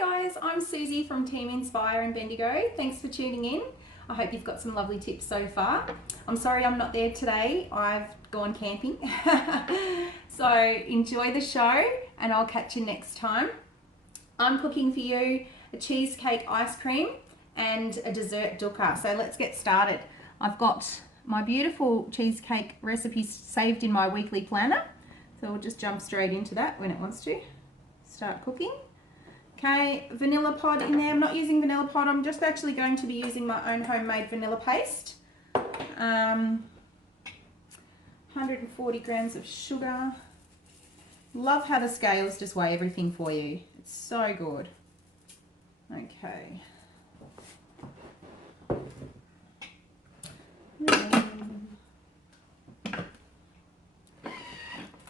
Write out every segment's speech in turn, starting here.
guys, I'm Susie from Team Inspire and Bendigo. Thanks for tuning in. I hope you've got some lovely tips so far. I'm sorry I'm not there today. I've gone camping. So enjoy the show and I'll catch you next time. I'm cooking for you a cheesecake ice cream and a dessert dukkah. So let's get started. I've got my beautiful cheesecake recipes saved in my weekly planner. So we'll just jump straight into that when it wants to start cooking. Okay, vanilla pod in there. I'm not using vanilla pod. I'm just actually going to be using my own homemade vanilla paste. 140 grams of sugar. Love how the scales just weigh everything for you. It's so good. Okay.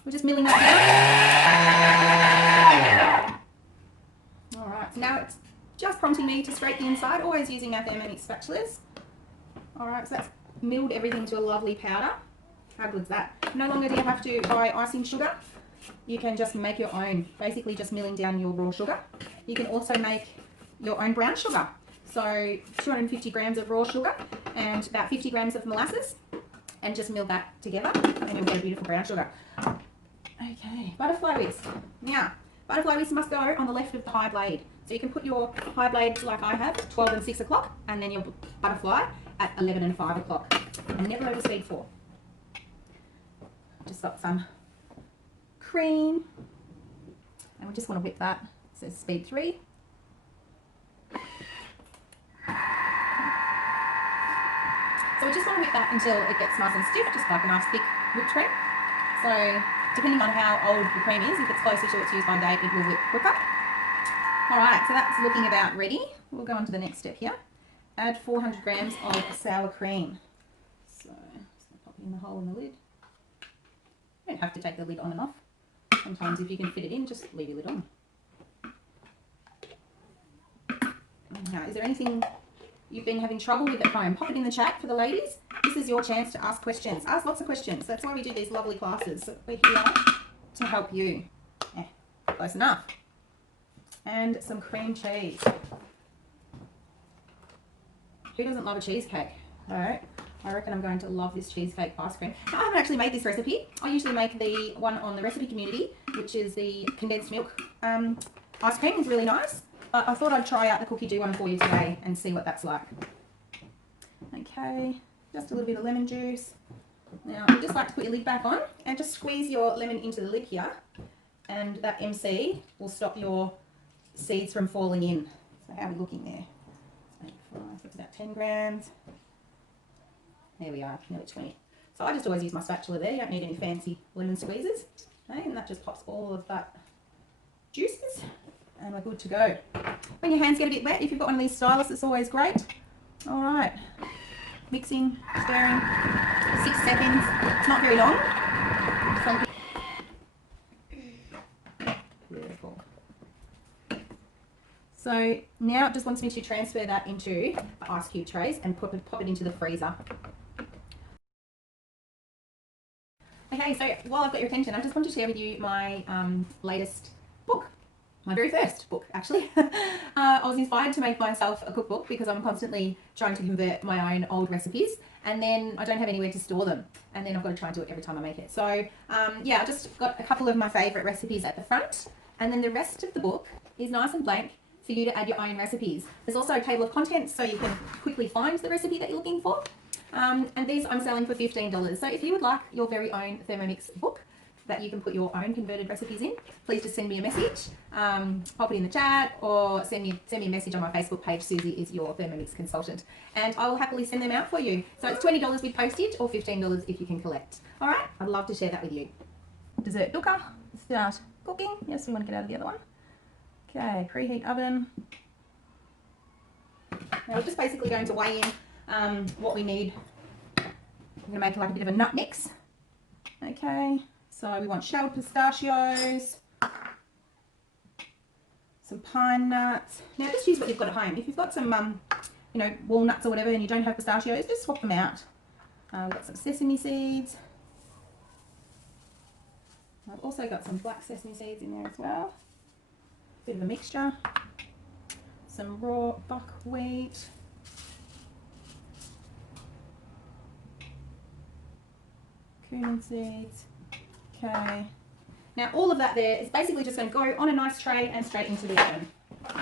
We're just milling that down. Alright, so now it's just prompting me to scrape the inside, always using our thermomix spatulas. Alright, so that's milled everything to a lovely powder. How good's that? No longer do you have to buy icing sugar. You can just make your own, basically just milling down your raw sugar. You can also make your own brown sugar. So 250 grams of raw sugar and about 50 grams of molasses, and just mill that together and you'll get a beautiful brown sugar. Okay, butterfly whisk. Now, butterfly whisk must go on the left of the high blade. So you can put your high blade like I have, 12 and 6 o'clock, and then your butterfly at 11 and 5 o'clock. And never over speed 4. Just got some cream, and we just want to whip that. It says speed 3. So we just want to whip that until it gets nice and stiff, just like a nice thick whipped cream. So depending on how old the cream is, if it's closer to its use-by date, it will whip quicker. Alright, so that's looking about ready. We'll go on to the next step here. Add 400 grams of sour cream. So just going to pop it in the hole in the lid. You don't have to take the lid on and off. Sometimes if you can fit it in, just leave your lid on. Now, is there anything you've been having trouble with at home? Pop it in the chat for the ladies. This is your chance to ask questions. Ask lots of questions. That's why we do these lovely classes. So we're here to help you. Yeah, close enough. And some cream cheese. Who doesn't love a cheesecake? Alright, I reckon I'm going to love this cheesecake ice cream. Now, I haven't actually made this recipe. I usually make the one on the recipe community, which is the condensed milk ice cream. It's really nice. But I thought I'd try out the cookie do one for you today and see what that's like. Okay, just a little bit of lemon juice. Now, you just like to put your lid back on and just squeeze your lemon into the lid here, and that MC will stop your seeds from falling in. So how are we looking there? So it's about 10 grams. There we are, nearly 20. So I just always use my spatula there. You don't need any fancy lemon squeezes. Okay, and that just pops all of that juices. And we're good to go. When your hands get a bit wet, if you've got one of these stylus, it's always great. All right, mixing, stirring, 6 seconds. It's not very long. Beautiful. So now it just wants me to transfer that into the ice cube trays and pop it into the freezer. Okay, so while I've got your attention, I just want to share with you my latest book. My very first book, actually. I was inspired to make myself a cookbook because I'm constantly trying to convert my own old recipes, and then I don't have anywhere to store them, and then I've got to try and do it every time I make it. So yeah, I just got a couple of my favourite recipes at the front, and then the rest of the book is nice and blank for you to add your own recipes. There's also a table of contents so you can quickly find the recipe that you're looking for. And these I'm selling for $15. So if you would like your very own Thermomix book that you can put your own converted recipes in, please just send me a message, pop it in the chat, or send me a message on my Facebook page. Susie is your Thermomix consultant, and I will happily send them out for you. So it's $20 with postage or $15 if you can collect. All right, I'd love to share that with you. Dessert dukkah, start cooking. Yes, we want to get out of the other one. Okay, preheat oven. Now we're just basically going to weigh in what we need. I'm going to make like a bit of a nut mix. Okay. So we want shelled pistachios, some pine nuts. Now just use what you've got at home. If you've got some, you know, walnuts or whatever and you don't have pistachios, just swap them out. We've got some sesame seeds. I've also got some black sesame seeds in there as well. Bit of a mixture. some raw buckwheat. Cumin seeds. Okay. Now all of that there is basically just going to go on a nice tray and straight into the oven.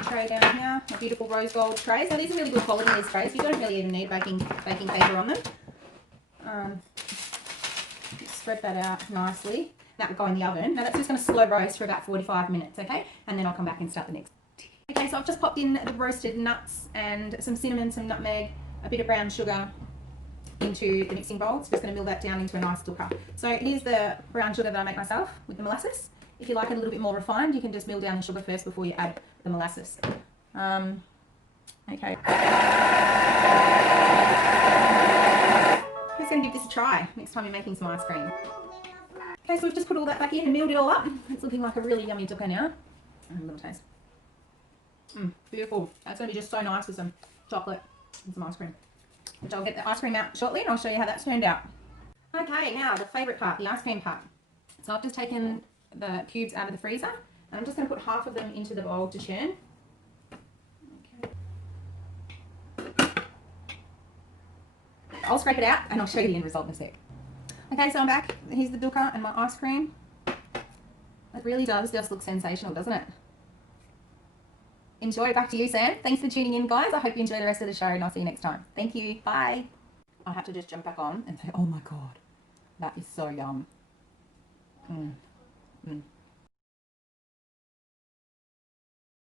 Tray down here, my beautiful rose gold trays. Now these are really good quality, these trays. You don't really even need baking paper on them. Spread that out nicely. That will go in the oven. Now that's just going to slow roast for about 45 minutes, okay? And then I'll come back and start the next. Okay, so I've just popped in the roasted nuts and some cinnamon, some nutmeg, a bit of brown sugar into the mixing bowl. It's just going to mill that down into a nice dukkah. So here's the brown sugar that I make myself with the molasses. If you like it a little bit more refined, you can just mill down the sugar first before you add the molasses. Okay. Just going to give this a try next time you're making some ice cream. Okay, so we've just put all that back in and milled it all up. It's looking like a really yummy dukkah now. A little taste. Beautiful. That's going to be just so nice with some chocolate and some ice cream. Which I'll get the ice cream out shortly and I'll show you how that's turned out. Okay, now the favourite part, the ice cream part. So I've just taken the cubes out of the freezer and I'm just going to put half of them into the bowl to churn. Okay. I'll scrape it out and I'll show you the end result in a sec. Okay, so I'm back. Here's the dukkah and my ice cream. It really does just look sensational, doesn't it? Enjoy. Back to you, Sam. Thanks for tuning in, guys. I hope you enjoy the rest of the show and I'll see you next time. Thank you. Bye. I have to just jump back on and say, oh my God, that is so yum.